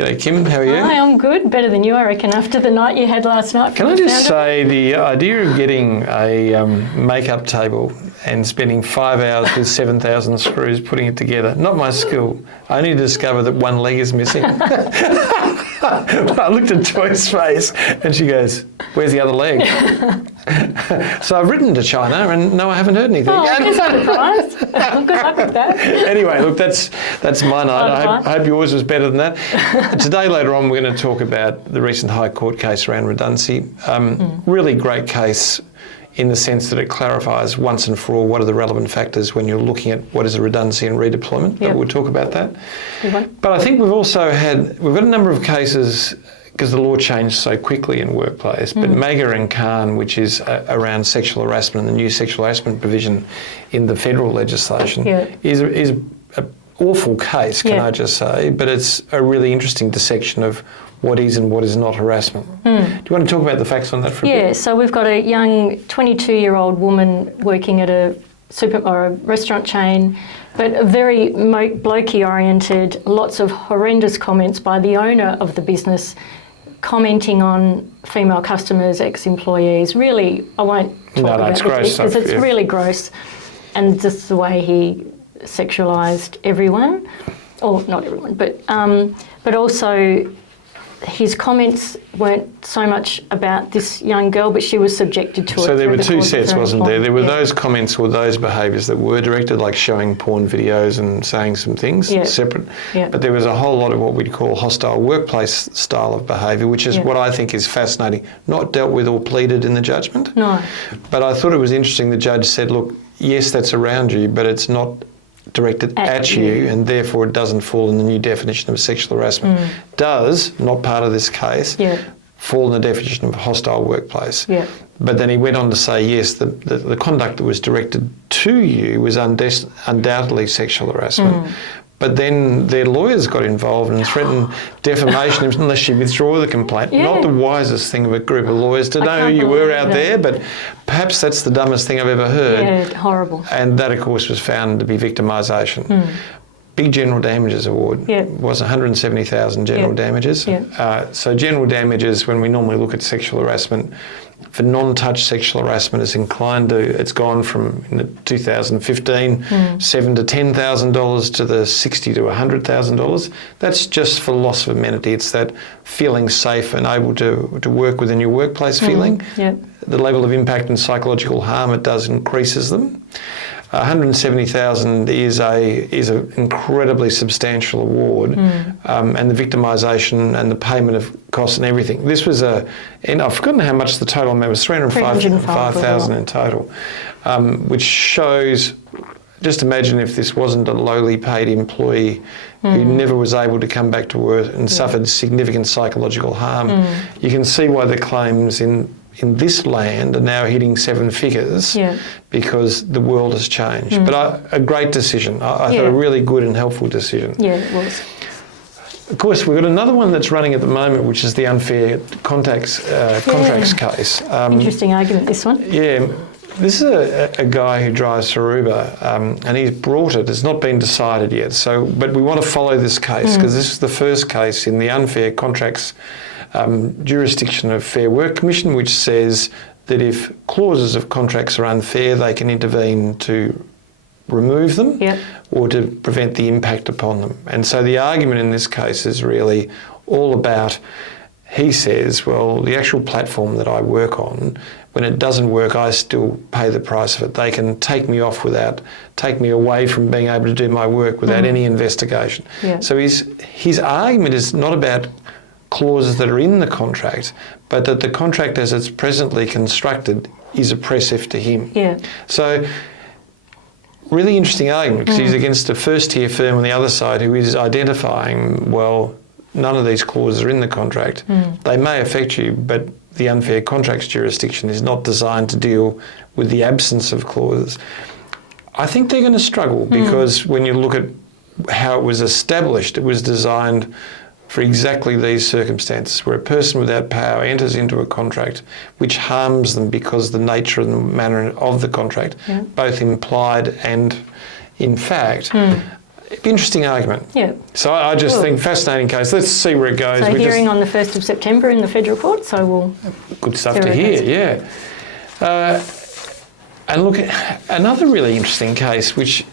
G'day, Kim. How are you? Hi, I'm good. Better than you, I reckon, after the night you had last night. Can I just say the idea of getting a make-up table and spending 5 hours with 7,000 screws putting it together, not my skill. I only discovered that one leg is missing. I looked at Joyce's face and she goes, "Where's the other leg?" So I've written to China and no, I haven't heard anything. Oh, I'm surprised. Good luck with that. Anyway, look, that's my night. I hope yours was better than that. Today, later on, we're going to talk about the recent High Court case around redundancy. Really great case in the sense that it clarifies once and for all what are the relevant factors when you're looking at what is a redundancy and redeployment. But we'll talk about that. But I think we've got a number of cases because the law changed so quickly in workplace. But Maga and Khan, which is around sexual harassment and the new sexual harassment provision in the federal legislation, is an awful case, can I just say, but it's a really interesting dissection of what is and what is not harassment. Do you want to talk about the facts on that for a bit? Yeah, so we've got a young 22-year-old woman working at a restaurant chain, but very blokey-oriented, lots of horrendous comments by the owner of the business, commenting on female customers, ex-employees. Really, I won't talk about it because it's really gross, and just the way he sexualised everyone, or not everyone, but also his comments weren't so much about this young girl, but she was subjected to it. So there were two sets, wasn't there? There were those comments or those behaviours that were directed, like showing porn videos and saying some things separate. But there was a whole lot of what we'd call hostile workplace style of behaviour, which is what I think is fascinating. Not dealt with or pleaded in the judgment. No. But I thought it was interesting the judge said, look, yes, that's around you, but it's not directed at you, and therefore it doesn't fall in the new definition of sexual harassment. Does, not part of this case, fall in the definition of hostile workplace. But then he went on to say, yes, the conduct that was directed to you was undoubtedly sexual harassment. But then their lawyers got involved and threatened defamation unless you withdraw the complaint. Not the wisest thing of a group of lawyers to know who you were out there, but perhaps that's the dumbest thing I've ever heard. Yeah, horrible. And that, of course, was found to be victimisation. Big general damages award was 170,000 general damages. So general damages, when we normally look at sexual harassment, for non-touch sexual harassment, it's gone from in the 2015 $7,000 to $10,000 to the $60,000 to $100,000. That's just for loss of amenity. It's that feeling safe and able to work within your workplace feeling. The level of impact and psychological harm it does increases them. 170,000 is an incredibly substantial award, and the victimisation and the payment of costs and everything. This was and I've forgotten how much the total amount was, 305,000 in total, which shows, just imagine if this wasn't a lowly paid employee who never was able to come back to work and suffered significant psychological harm. You can see why the claims in this land are now hitting seven figures because the world has changed. But a great decision. I thought a really good and helpful decision. Yeah, it was. Of course, we've got another one that's running at the moment, which is the unfair contracts case. Interesting argument, this one. Yeah. This is a guy who drives for Uber, and he's brought it. It's not been decided yet. But we want to follow this case because this is the first case in the unfair contracts jurisdiction of Fair Work Commission, which says that if clauses of contracts are unfair, they can intervene to remove them or to prevent the impact upon them. And so the argument in this case is really all about, he says, well, the actual platform that I work on, when it doesn't work, I still pay the price of it. They can take me away from being able to do my work without any investigation. So his argument is not about clauses that are in the contract, but that the contract as it's presently constructed is oppressive to him. So really interesting argument because he's against a first-tier firm on the other side who is identifying, well, none of these clauses are in the contract. They may affect you, but the unfair contracts jurisdiction is not designed to deal with the absence of clauses. I think they're going to struggle because when you look at how it was established, it was designed for exactly these circumstances where a person without power enters into a contract which harms them because the nature and the manner of the contract, both implied and in fact, interesting argument. Yeah. So I just think fascinating case. Let's see where it goes. So hearing on the 1st of September in the federal court, so we'll... Good stuff to hear, yeah. And look, another really interesting case, which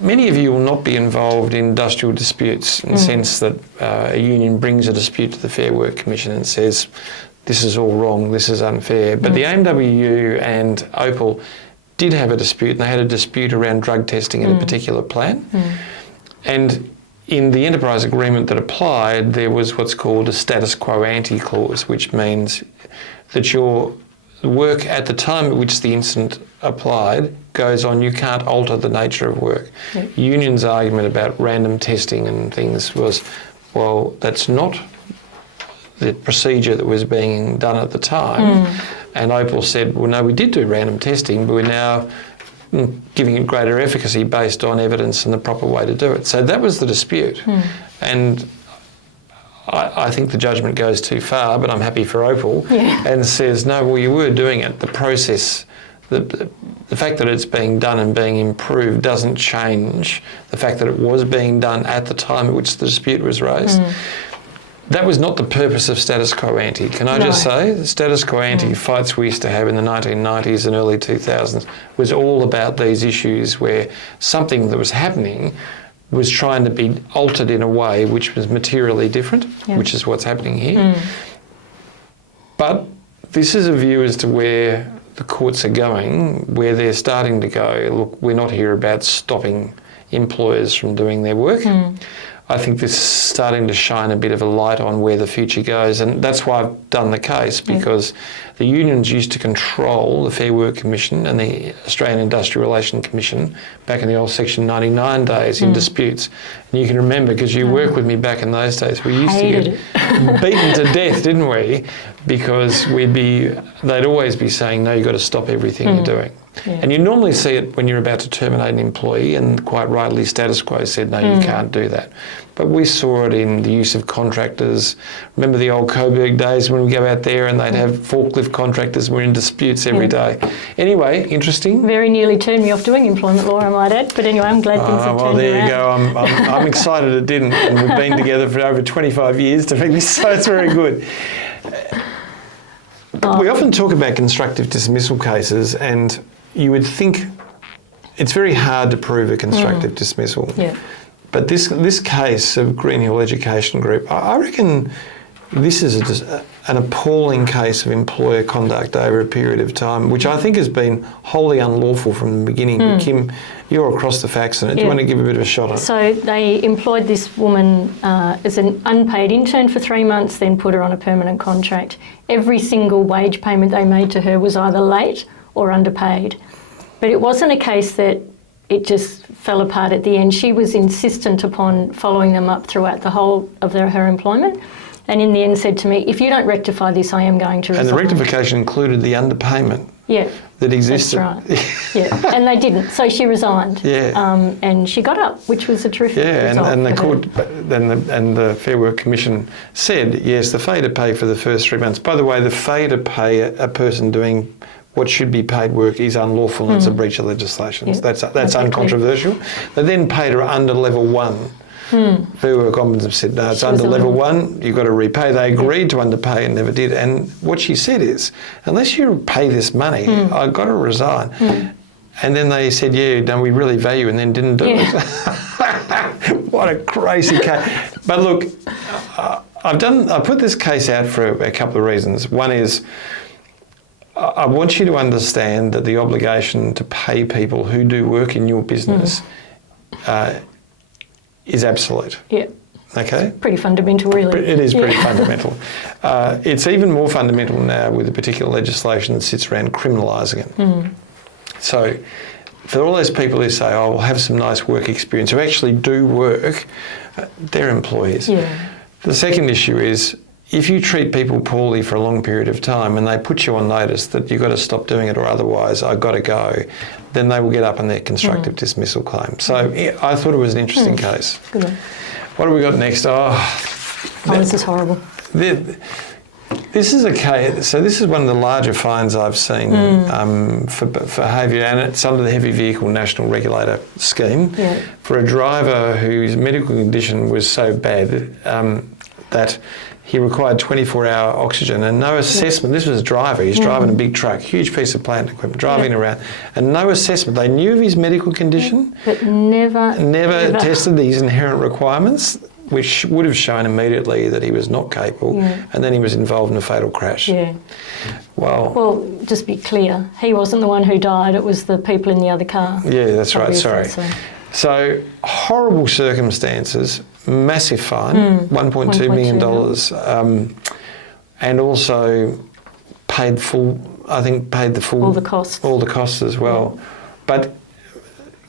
many of you will not be involved in industrial disputes in the sense that a union brings a dispute to the Fair Work Commission and says, this is all wrong, this is unfair. But the AMWU and Opal did have a dispute, and they had a dispute around drug testing at a particular plant. And in the enterprise agreement that applied, there was what's called a status quo ante clause, which means that your work at the time at which the incident applied goes on. You can't alter the nature of work. Yep. Union's argument about random testing and things was, well, that's not the procedure that was being done at the time. And Opal said, well, no, we did do random testing, but we're now giving it greater efficacy based on evidence and the proper way to do it. So that was the dispute. And I think the judgment goes too far, but I'm happy for Opal, and says, no, well, you were doing it. The process, the fact that it's being done and being improved doesn't change the fact that it was being done at the time at which the dispute was raised. That was not the purpose of status quo ante. Can I just say, the status quo ante fights we used to have in the 1990s and early 2000s was all about these issues where something that was happening was trying to be altered in a way which was materially different, which is what's happening here. But this is a view as to where the courts are going, where they're starting to go, look, we're not here about stopping employers from doing their work. I think this is starting to shine a bit of a light on where the future goes, and that's why I've done the case, because the unions used to control the Fair Work Commission and the Australian Industrial Relations Commission back in the old Section 99 days in disputes. And you can remember, because you worked with me back in those days, we used to get beaten to death, didn't we? Because they'd always be saying, no, you've got to stop everything you're doing. And you normally see it when you're about to terminate an employee, and quite rightly status quo said, no, you can't do that. But we saw it in the use of contractors. Remember the old Coburg days when we go out there and they'd have forklift contractors, we're in disputes every day. Anyway, interesting. Very nearly turned me off doing employment law, I might add. But anyway, I'm glad things have turned around. Well, there you go. I'm excited it didn't. And we've been together for over 25 years to make this, so it's very good. We often talk about constructive dismissal cases, and you would think it's very hard to prove a constructive dismissal. But this case of Greenhill Education Group, I reckon this is an appalling case of employer conduct over a period of time, which I think has been wholly unlawful from the beginning. Kim, you're across the facts on it. Do you want to give a bit of a shot at it? So they employed this woman as an unpaid intern for 3 months, then put her on a permanent contract. Every single wage payment they made to her was either late or underpaid. But it wasn't a case that it just fell apart at the end. She was insistent upon following them up throughout the whole of her employment, and in the end said to me, if you don't rectify this, I am going to resign. And the rectification included the underpayment that existed. That's right. And they didn't, so she resigned. And she got up, which was a terrific result. And the court and the Fair Work Commission said, yes, the fee to pay for the first 3 months. By the way, the fee to pay a person doing what should be paid work is unlawful and it's a breach of legislation. That's uncontroversial. They then paid her under level 1. Fair Work Ombuds have said, no, it's under level 1, you've got to repay. They agreed to underpay and never did. And what she said is, unless you pay this money, I've got to resign. And then they said, yeah, no, we really value, and then didn't do it. What a crazy case. But look, I put this case out for a couple of reasons. One is, I want you to understand that the obligation to pay people who do work in your business is absolute. Okay? Pretty fundamental, really. It is pretty fundamental. It's even more fundamental now with the particular legislation that sits around criminalising it. So for all those people who say, oh, we'll have some nice work experience, who actually do work, they're employees. The second issue is, if you treat people poorly for a long period of time and they put you on notice that you've got to stop doing it or otherwise I've got to go, then they will get up on their constructive dismissal claim. So I thought it was an interesting case. Good one. What have we got next? This is horrible. This is a case, so this is one of the larger fines I've seen for behaviour, and it's under the Heavy Vehicle National Regulator Scheme for a driver whose medical condition was so bad that he required 24-hour oxygen and no assessment. This was a driver. He's driving a big truck, huge piece of plant equipment, driving around, and no assessment. They knew of his medical condition, but never tested these inherent requirements, which would have shown immediately that he was not capable, and then he was involved in a fatal crash. Yeah. Well, just be clear, he wasn't the one who died, it was the people in the other car. Yeah, that's right, sorry. So horrible circumstances, massive fine, $1.2 million, and also paid the full... All the costs. All the costs as well. But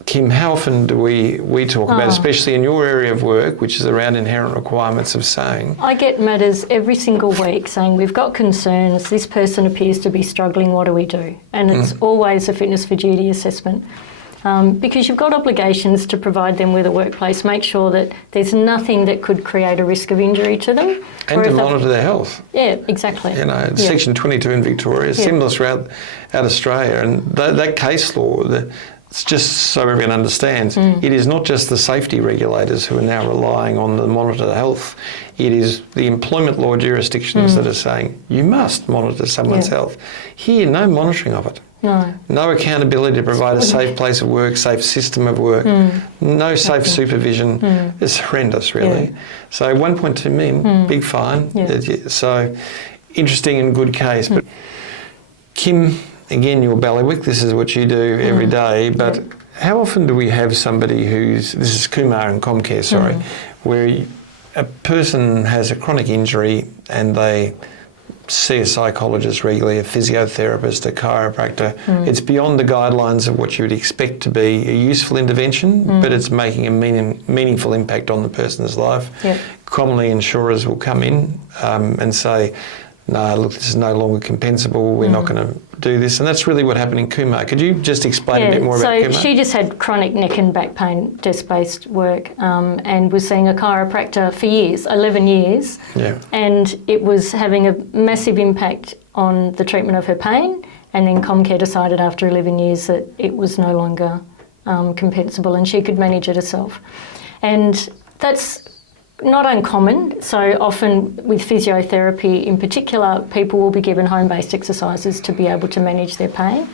Kim, how often do we talk about, especially in your area of work, which is around inherent requirements of saying... I get matters every single week saying, we've got concerns, this person appears to be struggling, what do we do? And it's always a fitness for duty assessment. Because you've got obligations to provide them with a workplace, make sure that there's nothing that could create a risk of injury to them. And to monitor their health. Yeah, exactly. You know, Section 22 in Victoria, similar throughout Australia, and that case law... It's just so everyone understands, it is not just the safety regulators who are now relying on the monitor health. It is the employment law jurisdictions that are saying, you must monitor someone's health. Here, no monitoring of it. No accountability to provide a safe place of work, safe system of work, no safe supervision. It's horrendous, really. So 1.2 million, big fine. So interesting and good case. But Kim... Again, your bailiwick, this is what you do every day, but how often do we have somebody this is Kuma and Comcare, where a person has a chronic injury and they see a psychologist regularly, a physiotherapist, a chiropractor. It's beyond the guidelines of what you would expect to be a useful intervention, but it's making a meaningful impact on the person's life. Commonly, insurers will come in and say, no, look, this is no longer compensable, we're not going to do this. And that's really what happened in Kuma. Could you just explain a bit more about Kuma? So she just had chronic neck and back pain, desk-based work, and was seeing a chiropractor for years, 11 years. And it was having a massive impact on the treatment of her pain. And then Comcare decided after 11 years that it was no longer compensable and she could manage it herself. And that's not uncommon. So often with physiotherapy in particular, people will be given home-based exercises to be able to manage their pain.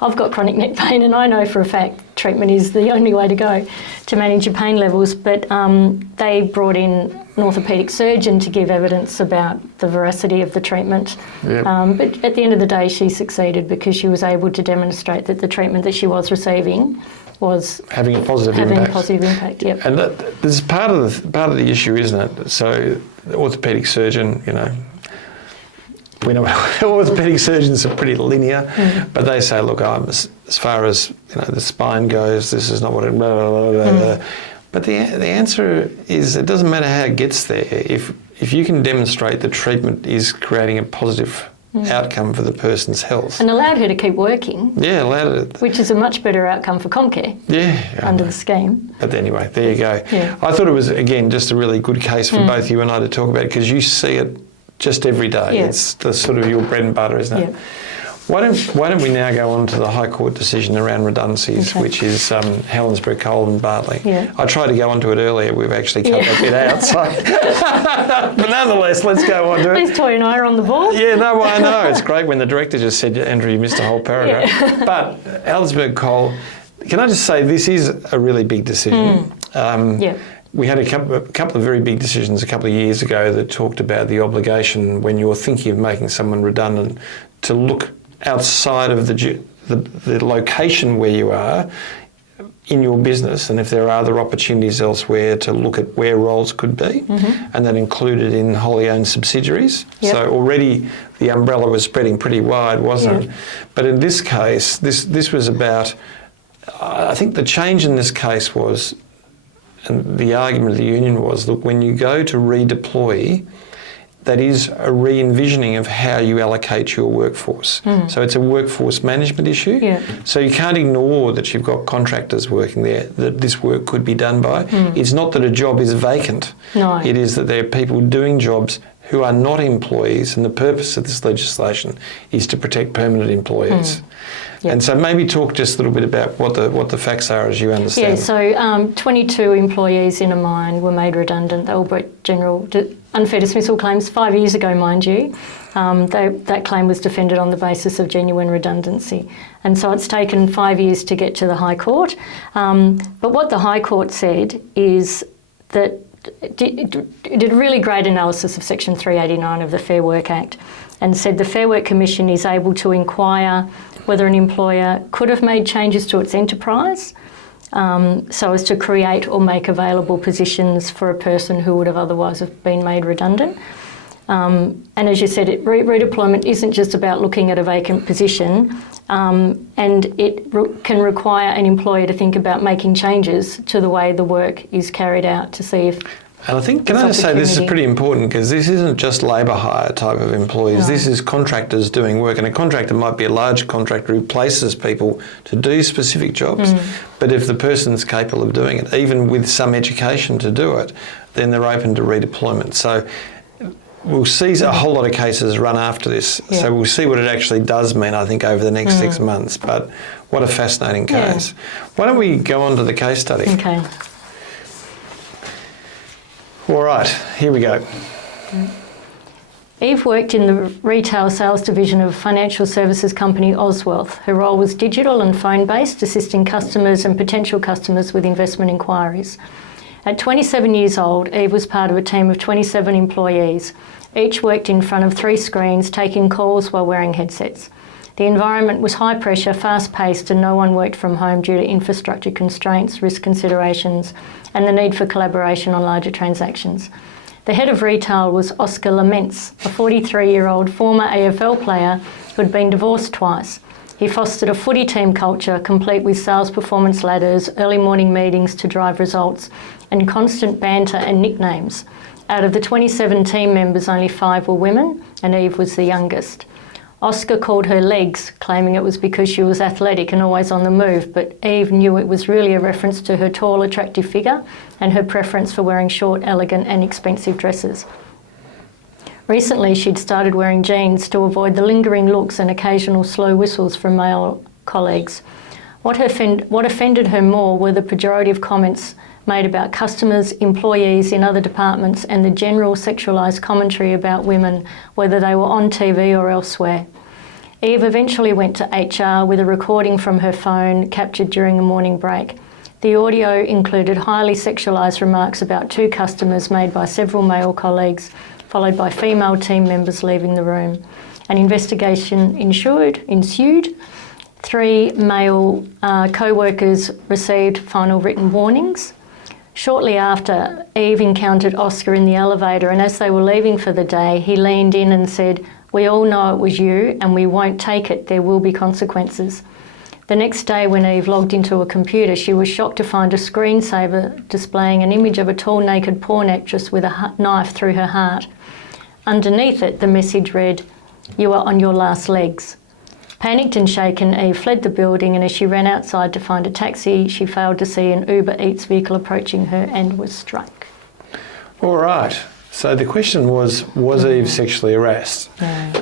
I've got chronic neck pain and I know for a fact treatment is the only way to go to manage your pain levels, but they brought in an orthopaedic surgeon to give evidence about the veracity of the treatment. But at the end of the day, she succeeded because she was able to demonstrate that the treatment that she was receiving was having a positive impact. And this is part of the issue, isn't it? So the orthopaedic surgeon, we know orthopaedic surgeons are pretty linear, but they say, look, as far as the spine goes, this is not what it... Blah, blah, blah, blah. But the answer is it doesn't matter how it gets there. If you can demonstrate the treatment is creating a positive outcome for the person's health. And allowed her to keep working. Yeah, allowed her. Which is a much better outcome for Comcare. Under the scheme. But anyway, there you go. I thought it was, again, just a really good case for both you and I to talk about because you see it just every day. It's the sort of your bread and butter, isn't it? Why don't we now go on to the High Court decision around redundancies, which is Helensburg Cole and Bartley. I tried to go onto it earlier. We've actually cut that bit out. So. But nonetheless, let's go on to it. At least Toy and I are on the ball. I know. It's great when the director just said, Andrew, you missed a whole paragraph. But Helensburg Cole, can I just say this is a really big decision. We had a couple of very big decisions a couple of years ago that talked about the obligation when you're thinking of making someone redundant to look outside of the location where you are in your business, and if there are other opportunities elsewhere to look at where roles could be, and that included in wholly owned subsidiaries. So already the umbrella was spreading pretty wide, wasn't it? But in this case, this was about, I think the change in this case was, and the argument of the union was, look, when you go to redeploy, that is a re-envisioning of how you allocate your workforce. So it's a workforce management issue. So you can't ignore that you've got contractors working there that this work could be done by. It's not that a job is vacant. It is that there are people doing jobs who are not employees, and the purpose of this legislation is to protect permanent employees. Yep. And so maybe talk just a little bit about what the facts are as you understand. Yeah, so 22 employees in a mine were made redundant. They all brought general unfair dismissal claims 5 years ago, mind you. That claim was defended on the basis of genuine redundancy. And so it's taken 5 years to get to the High Court. But what the High Court said is that it did a really great analysis of Section 389 of the Fair Work Act and said the Fair Work Commission is able to inquire whether an employer could have made changes to its enterprise so as to create or make available positions for a person who would have otherwise have been made redundant. And as you said, redeployment isn't just about looking at a vacant position, and it can require an employer to think about making changes to the way the work is carried out to see if. And I think, can I just say this is pretty important because this isn't just labour hire type of employees. No. This is contractors doing work, and a contractor might be a large contractor who places people to do specific jobs. But if the person's capable of doing it, even with some education to do it, then they're open to redeployment. So we'll see a whole lot of cases run after this. Yeah. So we'll see what it actually does mean, I think, over the next 6 months. But what a fascinating case. Yeah. Why don't we go on to the case study? Okay. All right, here we go. Eve worked in the retail sales division of financial services company Oswealth. Her role was digital and phone-based, assisting customers and potential customers with investment inquiries. At 27 years old, Eve was part of a team of 27 employees. Each worked in front of 3 screens, taking calls while wearing headsets. The environment was high pressure, fast-paced, and no one worked from home due to infrastructure constraints, risk considerations, and the need for collaboration on larger transactions. The head of retail was Oscar Laments, a 43-year-old former AFL player who had been divorced twice. He fostered a footy team culture complete with sales performance ladders, early morning meetings to drive results, and constant banter and nicknames. Out of the 27 team members, only 5 were women, and Eve was the youngest. Oscar called her legs, claiming it was because she was athletic and always on the move, but Eve knew it was really a reference to her tall, attractive figure and her preference for wearing short, elegant and expensive dresses. Recently, she'd started wearing jeans to avoid the lingering looks and occasional slow whistles from male colleagues. What offended her more were the pejorative comments made about customers, employees in other departments, and the general sexualised commentary about women, whether they were on TV or elsewhere. Eve eventually went to HR with a recording from her phone captured during a morning break. The audio included highly sexualised remarks about 2 customers made by several male colleagues, followed by female team members leaving the room. An investigation ensued. 3 male co-workers received final written warnings. Shortly after, Eve encountered Oscar in the elevator, and as they were leaving for the day, he leaned in and said, "We all know it was you and we won't take it, there will be consequences." The next day when Eve logged into a computer, she was shocked to find a screensaver displaying an image of a tall naked porn actress with a knife through her heart. Underneath it, the message read, "You are on your last legs." Panicked and shaken, Eve fled the building, and as she ran outside to find a taxi, she failed to see an Uber Eats vehicle approaching her and was struck. All right. So the question was Eve sexually harassed? Yeah.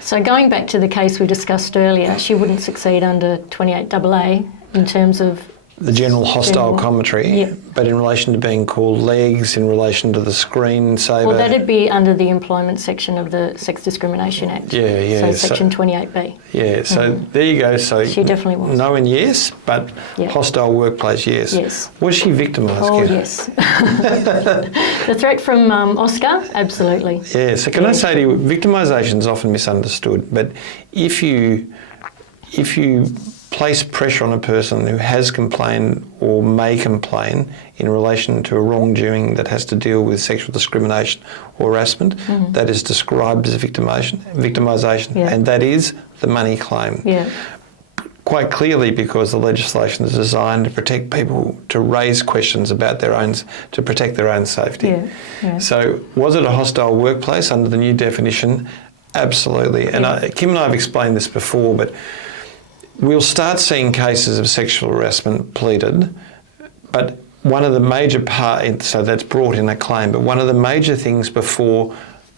So going back to the case we discussed earlier, she wouldn't succeed under 28AA in terms of the general hostile commentary, yeah. But in relation to being called legs, in relation to the screensaver... Well, that'd be under the employment section of the Sex Discrimination Act. Yeah. So Section 28B. Yeah, so there you go. So she definitely was. No and yes, but hostile workplace, yes. Yes. Was she victimised? Oh, yes. The threat from Oscar, absolutely. Yeah, so can I say to you, victimisation is often misunderstood, but if you place pressure on a person who has complained or may complain in relation to a wrongdoing that has to deal with sexual discrimination or harassment, that is described as victimisation, and that is the money claim. Yeah. Quite clearly, because the legislation is designed to protect people, to raise questions about to protect their own safety. Yeah. So was it a hostile workplace under the new definition? Absolutely. And Kim and I have explained this before, but we'll start seeing cases of sexual harassment pleaded, but one of the major so that's brought in a claim, but one of the major things before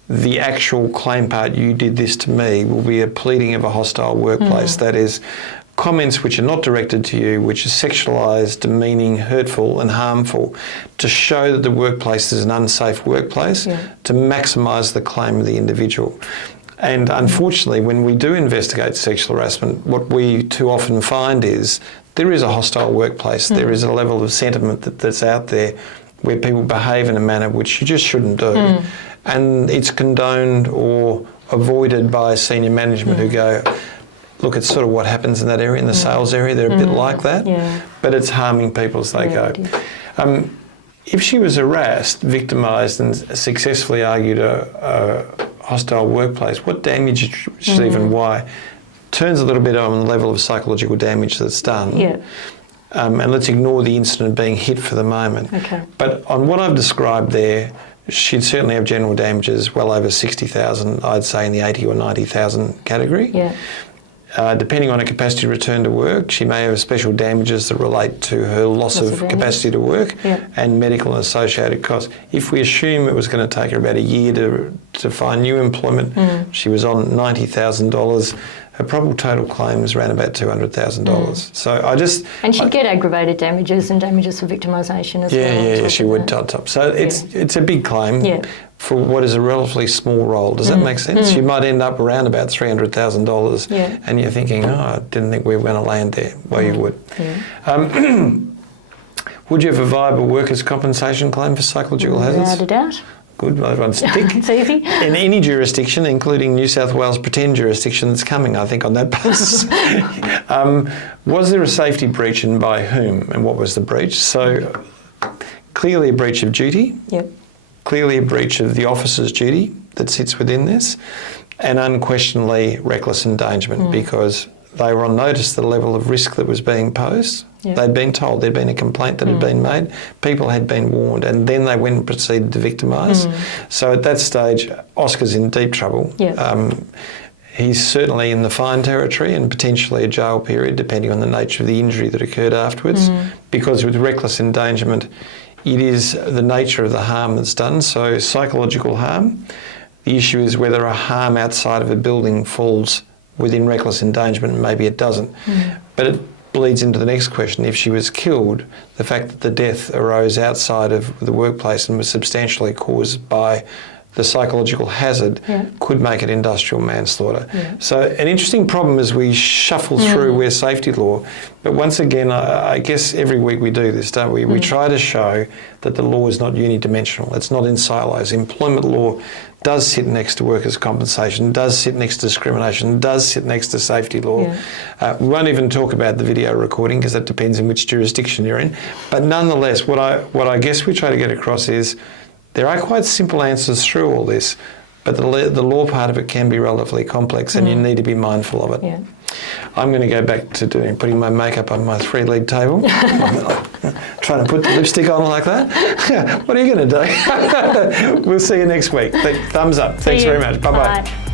the actual claim part, you did this to me, will be a pleading of a hostile workplace. That is, comments which are not directed to you, which are sexualised, demeaning, hurtful and harmful, to show that the workplace is an unsafe workplace, to maximise the claim of the individual. And unfortunately, when we do investigate sexual harassment, what we too often find is there is a hostile workplace. There is a level of sentiment that's out there where people behave in a manner which you just shouldn't do. And it's condoned or avoided by senior management who go, look, it's sort of what happens in that area, in the sales area. They're a bit like that, but it's harming people as they go. If she was harassed, victimised and successfully argued a hostile workplace, what damage is even why? Turns a little bit on the level of psychological damage that's done. And let's ignore the incident being hit for the moment. But on what I've described there, she'd certainly have general damages well over 60,000, I'd say in the 80 or 90,000 category. Depending on her capacity to return to work, she may have special damages that relate to her loss of capacity to work and medical and associated costs. If we assume it was going to take her about a year to find new employment, she was on $90,000. Her probable total claim is around about $200,000. So And she'd get aggravated damages and damages for victimisation as well. Yeah, she would top. So it's a big claim for what is a relatively small role. Does that make sense? You might end up around about $300,000 and you're thinking, I didn't think we were going to land there. Well, you would. Would you have a viable workers' compensation claim for psychological hazards? Without a doubt. Good, everyone's tick. It's easy. In any jurisdiction, including New South Wales pretend jurisdiction that's coming, I think, on that basis. Was there a safety breach and by whom? And what was the breach? So clearly a breach of duty. Clearly a breach of the officer's duty that sits within this. And unquestionably reckless endangerment because they were on notice the level of risk that was being posed. They'd been told, there'd been a complaint that had been made, people had been warned, and then they went and proceeded to victimise. So at that stage, Oscar's in deep trouble. He's certainly in the fine territory and potentially a jail period, depending on the nature of the injury that occurred afterwards, because with reckless endangerment, it is the nature of the harm that's done. So psychological harm, the issue is whether a harm outside of a building falls within reckless endangerment, and maybe it doesn't. But it bleeds into the next question. If she was killed, the fact that the death arose outside of the workplace and was substantially caused by the psychological hazard could make it industrial manslaughter. So an interesting problem as we shuffle through where safety law, but once again, I guess every week we do this, don't we? We try to show that the law is not unidimensional. It's not in silos. Employment law does sit next to workers' compensation, does sit next to discrimination, does sit next to safety law. We won't even talk about the video recording because that depends on which jurisdiction you're in. But nonetheless, what I guess we try to get across is there are quite simple answers through all this, but the law part of it can be relatively complex and you need to be mindful of it. I'm going to go back to putting my makeup on my 3-legged table. Trying to put the lipstick on like that. What are you going to do? We'll see you next week. Thumbs up. Thanks very much. Bye-bye.